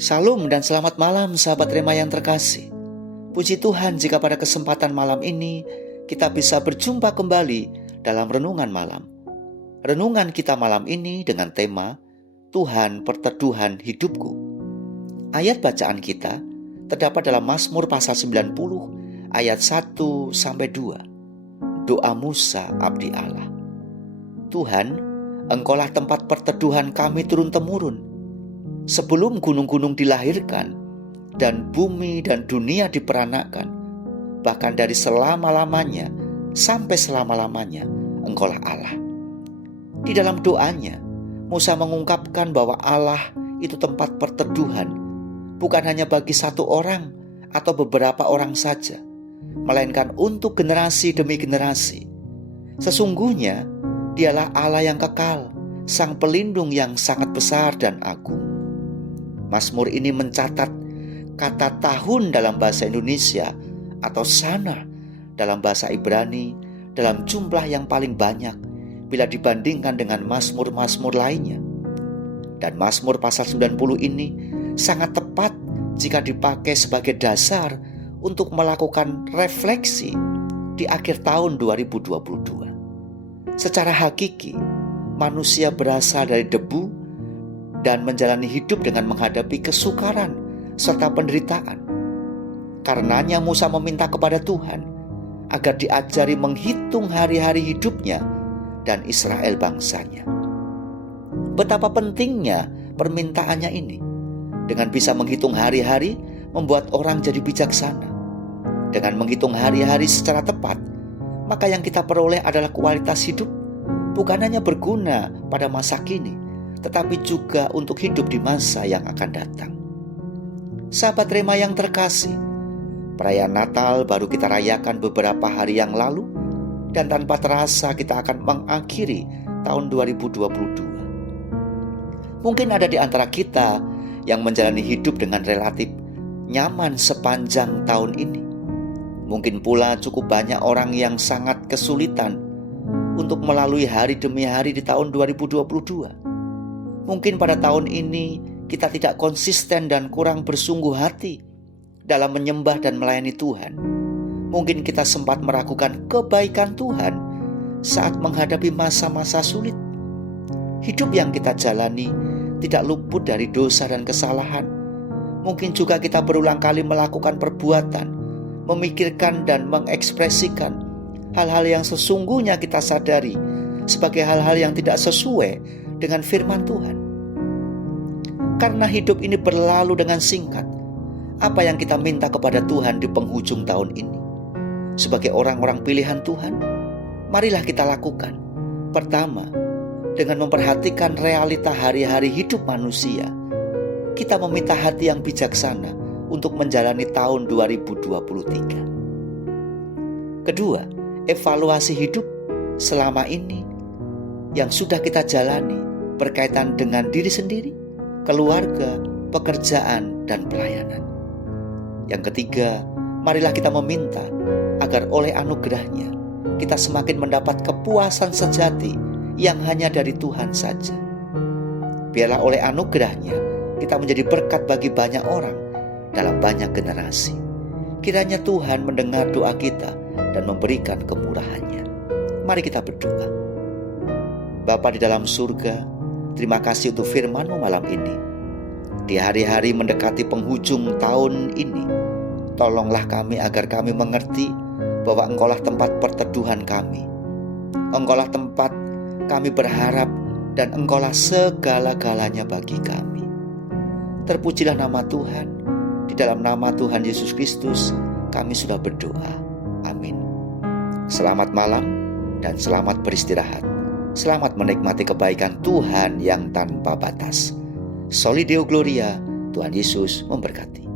Shalom dan selamat malam sahabat Rema yang terkasih. Puji Tuhan jika pada kesempatan malam ini kita bisa berjumpa kembali dalam renungan malam. Renungan kita malam ini dengan tema Tuhan Perteduhan Hidupku. Ayat bacaan kita terdapat dalam Mazmur pasal 90 ayat 1-2. Doa Musa abdi Allah. Tuhan, Engkaulah tempat perteduhan kami turun-temurun. Sebelum gunung-gunung dilahirkan dan bumi dan dunia diperanakan, bahkan dari selama-lamanya sampai selama-lamanya, Engkaulah Allah. Di dalam doanya, Musa mengungkapkan bahwa Allah itu tempat perteduhan, bukan hanya bagi satu orang atau beberapa orang saja, melainkan untuk generasi demi generasi. Sesungguhnya, Dialah Allah yang kekal, Sang Pelindung yang sangat besar dan agung. Mazmur ini mencatat kata tahun dalam bahasa Indonesia atau sana dalam bahasa Ibrani dalam jumlah yang paling banyak bila dibandingkan dengan mazmur-mazmur lainnya. Dan Mazmur pasal 90 ini sangat tepat jika dipakai sebagai dasar untuk melakukan refleksi di akhir tahun 2022. Secara hakiki, manusia berasal dari debu dan menjalani hidup dengan menghadapi kesukaran serta penderitaan. Karenanya Musa meminta kepada Tuhan agar diajari menghitung hari-hari hidupnya dan Israel bangsanya. Betapa pentingnya permintaannya ini. Dengan bisa menghitung hari-hari membuat orang jadi bijaksana. Dengan menghitung hari-hari secara tepat, maka yang kita peroleh adalah kualitas hidup bukan hanya berguna pada masa kini, tetapi juga untuk hidup di masa yang akan datang. Sahabat Rema yang terkasih, perayaan Natal baru kita rayakan beberapa hari yang lalu, dan tanpa terasa kita akan mengakhiri tahun 2022. Mungkin ada di antara kita yang menjalani hidup dengan relatif nyaman sepanjang tahun ini. Mungkin pula cukup banyak orang yang sangat kesulitan untuk melalui hari demi hari di tahun 2022. Mungkin pada tahun ini kita tidak konsisten dan kurang bersungguh hati dalam menyembah dan melayani Tuhan. Mungkin kita sempat meragukan kebaikan Tuhan saat menghadapi masa-masa sulit. Hidup yang kita jalani tidak luput dari dosa dan kesalahan. Mungkin juga kita berulang kali melakukan perbuatan, memikirkan dan mengekspresikan hal-hal yang sesungguhnya kita sadari sebagai hal-hal yang tidak sesuai dengan firman Tuhan. Karena hidup ini berlalu dengan singkat, apa yang kita minta kepada Tuhan di penghujung tahun ini? Sebagai orang-orang pilihan Tuhan, marilah kita lakukan. Pertama, dengan memperhatikan realita hari-hari hidup manusia, kita meminta hati yang bijaksana untuk menjalani tahun 2023. Kedua, evaluasi hidup selama ini yang sudah kita jalani berkaitan dengan diri sendiri, keluarga, pekerjaan, dan pelayanan. Yang ketiga, marilah kita meminta agar oleh anugerahnya kita semakin mendapat kepuasan sejati yang hanya dari Tuhan saja. Biarlah oleh anugerahnya kita menjadi berkat bagi banyak orang dalam banyak generasi. Kiranya Tuhan mendengar doa kita dan memberikan kemurahannya. Mari kita berdoa. Bapa di dalam surga, terima kasih untuk firman-Mu malam ini. Di hari-hari mendekati penghujung tahun ini, tolonglah kami agar kami mengerti bahwa Engkaulah tempat perteduhan kami. Engkaulah tempat kami berharap dan Engkaulah segala-galanya bagi kami. Terpujilah nama Tuhan. Di dalam nama Tuhan Yesus Kristus kami sudah berdoa. Amin. Selamat malam dan selamat beristirahat. Selamat menikmati kebaikan Tuhan yang tanpa batas. Soli Deo Gloria, Tuhan Yesus memberkati.